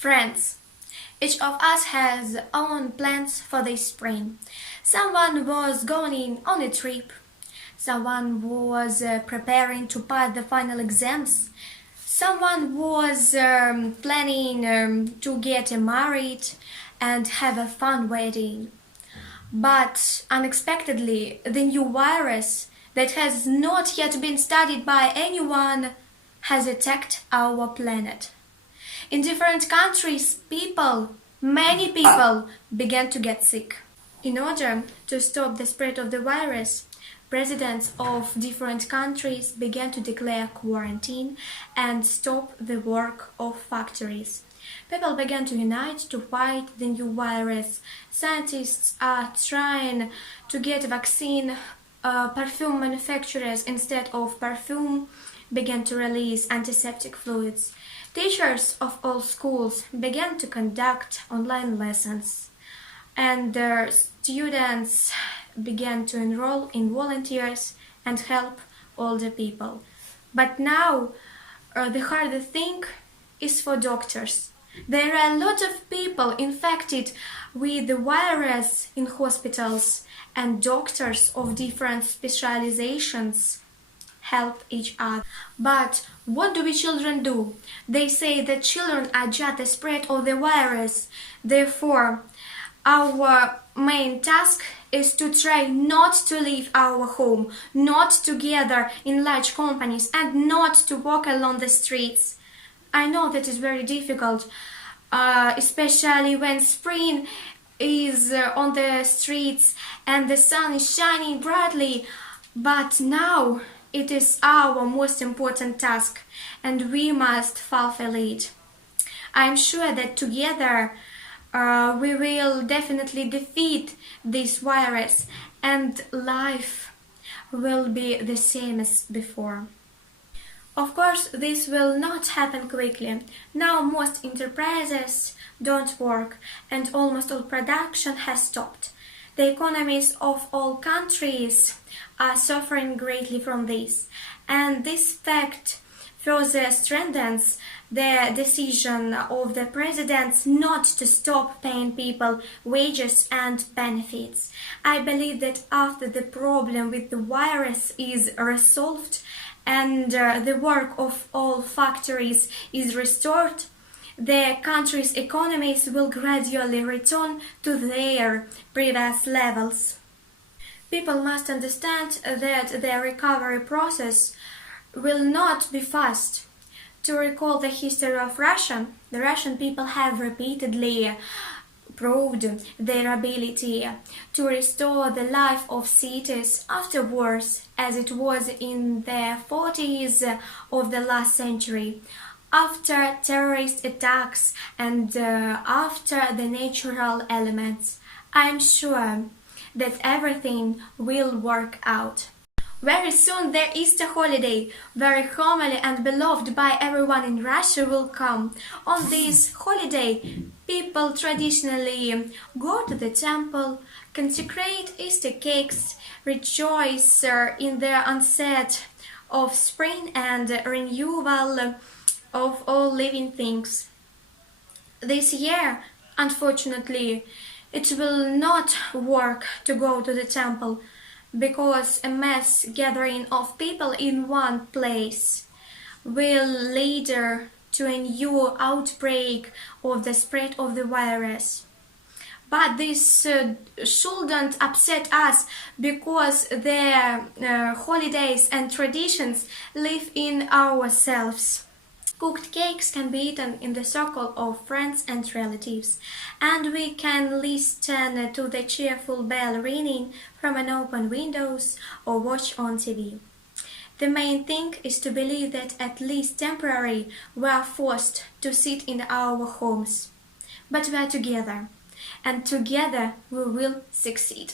Friends, each of us has own plans for this spring. Someone was going on a trip. Someone was preparing to pass the final exams. Someone was planning to get married and have a fun wedding. But unexpectedly, the new virus that has not yet been studied by anyone has attacked our planet. In different countries, many people, began to get sick. In order to stop the spread of the virus, presidents of different countries began to declare quarantine and stop the work of factories. People began to unite to fight the new virus. Scientists are trying to get a vaccine. Perfume manufacturers, instead of perfume, began to release antiseptic fluids. Teachers of all schools began to conduct online lessons, and their students began to enroll in volunteers and help older people. But now, the harder thing is for doctors. There are a lot of people infected with the virus in hospitals, and doctors of different specializations help each other. But what do we children do? They say that children are just the spread of the virus. Therefore, our main task is to try not to leave our home, not to gather in large companies, and not to walk along the streets. I know that is very difficult, especially when spring is on the streets and the sun is shining brightly. But now it is our most important task, and we must fulfill it. I'm sure that together we will definitely defeat this virus, and life will be the same as before. Of course, this will not happen quickly. Now most enterprises don't work, and almost all production has stopped. The economies of all countries are suffering greatly from this, and this fact further strengthens the decision of the presidents not to stop paying people wages and benefits. I believe that after the problem with the virus is resolved and the work of all factories is restored, the country's economies will gradually return to their previous levels. People must understand that the recovery process will not be fast. To recall the history of Russia, the Russian people have repeatedly proved their ability to restore the life of cities after wars, as it was in the 40s of the last century, after terrorist attacks and after the natural elements. I am sure that everything will work out. Very soon the Easter holiday, very homely and beloved by everyone in Russia, will come. On this holiday, people traditionally go to the temple, consecrate Easter cakes, rejoice in the onset of spring and renewal of all living things. This year, unfortunately, it will not work to go to the temple, because a mass gathering of people in one place will lead to a new outbreak of the spread of the virus. But this shouldn't upset us, because the holidays and traditions live in ourselves. Cooked cakes can be eaten in the circle of friends and relatives, and we can listen to the cheerful bell ringing from an open windows or watch on TV. The main thing is to believe that at least temporarily we are forced to sit in our homes. But we are together, and together we will succeed.